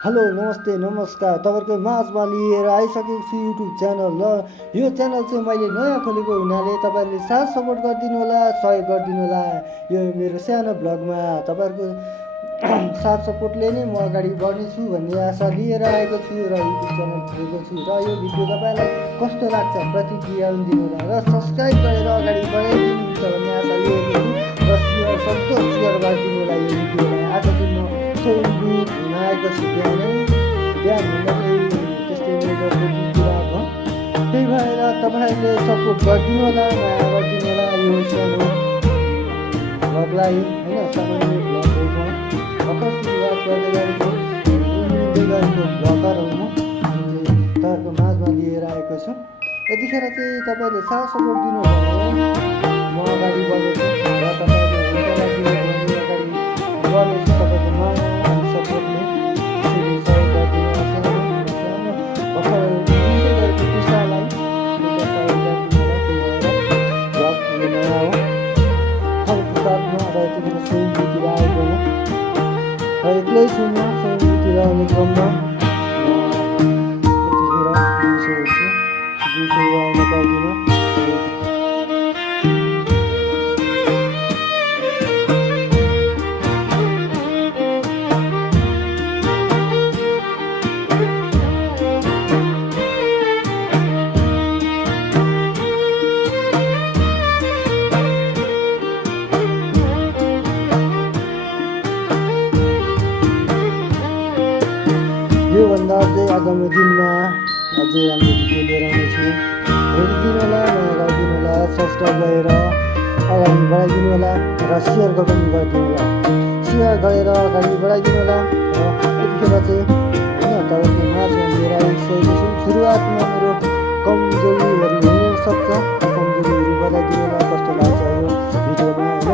Hello नमस्ते नमस्कार तपाईँहरूको माझमा लिएर आइसकेको छु युट्युब च्यानल र यो च्यानल चाहिँ मैले नयाँ खोलेको हुनाले तपाईँहरूले साथ सपोर्ट गरिदिनु होला, सहयोग गरिदिनु होला। यो मेरो सानो भ्लगमा तपाईँहरूको साथ सपोर्टले नै म अगाडि बढ्नेछु भन्ने आशा लिएर आएको छु र युट्युब च्यानल खोलेको छु र यो भिडियो तपाईँलाई कस्तो लाग्छ प्रतिक्रिया दिनु होला र सब्सक्राइब गरेर अगाडि बढाइदिनुहुन्छ भन्ने आशा लिएको छु र सक्दो सेयर गरिदिनु होला यो भिडियोलाई। आज चाहिँ म फेसबुक हुन आएको छु बिहानभन्दा चाहिँ त्यस्तै 9:00 आएको। त्यही भएर तपाईँहरूले सपोर्ट गरिदिनु होला, माया गरिदिनु होला यो सानो भ्लगलाई होइन। सामान्य भ्लग हो, म भर्खर सुरुवात गर्दै गरेको भ्लगर हो म, जुन चाहिँ तपाईँहरूको माझमा लिएर आएको छु। यतिखेर चाहिँ तपाईँहरूले साथ सपोर्ट दिनु भयो भने म अगाडि बढ्नेछु र तपाईँहरूले हुन्छ दिनु भयो भने अगाडि बढ्नेछु। तपाईँको माया अनि सपोर्टले त्यसरी सहयोग गरिदिनु सानो भर्खर सुन्दै गरेको टिसालाई एउटा सहयोग गरिदिनु होला। त्यही भएर भ्लग यो नयाँ हो तपाईँको साथमा र यतिखेर स्वयम्भूतिर आएको म र एक्लै छु म स्वयम्भूतिर आउने क्रममा। यतिखेर दिउँसो आउन पाउँदिनँ। योभन्दा अझै आगामी दिनमा अझै राम्रो भिडियो लिएर आउनेछु। हेरिदिनु होला, माया गरिदिनु होला, सब्सक्राइब गरेर अगाडि बढाइदिनु होला र सेयर पनि गरिदिनु होला। सेयर गरेर अगाडि बढाइदिनु होला र यतिखेर चाहिँ होइन तपाईँको माझमा लिएर आइसकेको छु। सुरुवातमा मेरो कमजोरीहरू हुनसक्छ, कमजोरीहरू बताइदिनु होला कस्तो लाग्छ यो भिडियोमा होइन।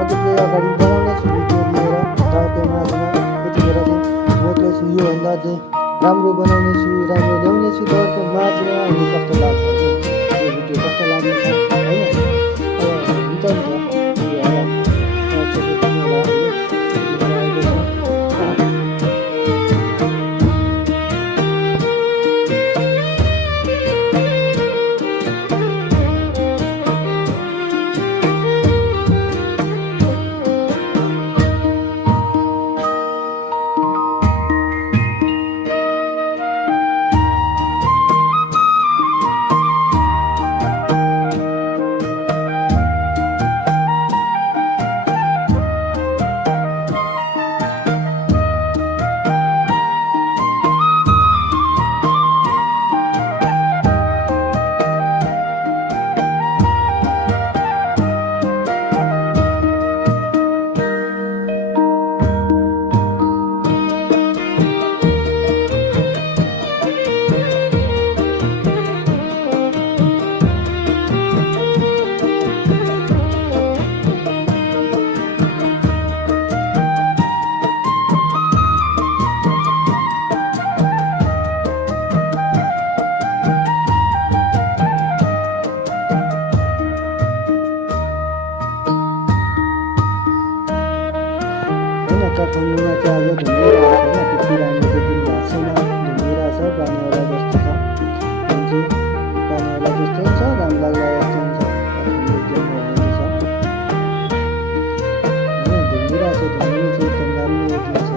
अझै चाहिँ अगाडि बढाउनेछु भिडियो लिएर तपाईँको माझमा। यतिखेर चाहिँ म एक्लै छु, योभन्दा चाहिँ राम्रो बनाउनेछु, राम्रो ल्याउनेछु तपाईँको माझमा। अनि कस्तो लाग्छ यो भिडियो कस्तो लाग्नेछ होइन। हुन्छ नि त काठमाडौँमा चाहिँ आज धुमिरहेको छ होइन। त्यो बिरामी चाहिँ दिन भएको छैन, धुमिरहेको छ, पानीवाला जस्तो छ, मान्छे पानीवाला जस्तो छ, घाम लाग्ला जस्तो छ, काठमाडौँ एकदम रमाइलो छ होइन। धुमिरहेको छ, धुमिलो चाहिँ एकदम राम्रो दिन छ।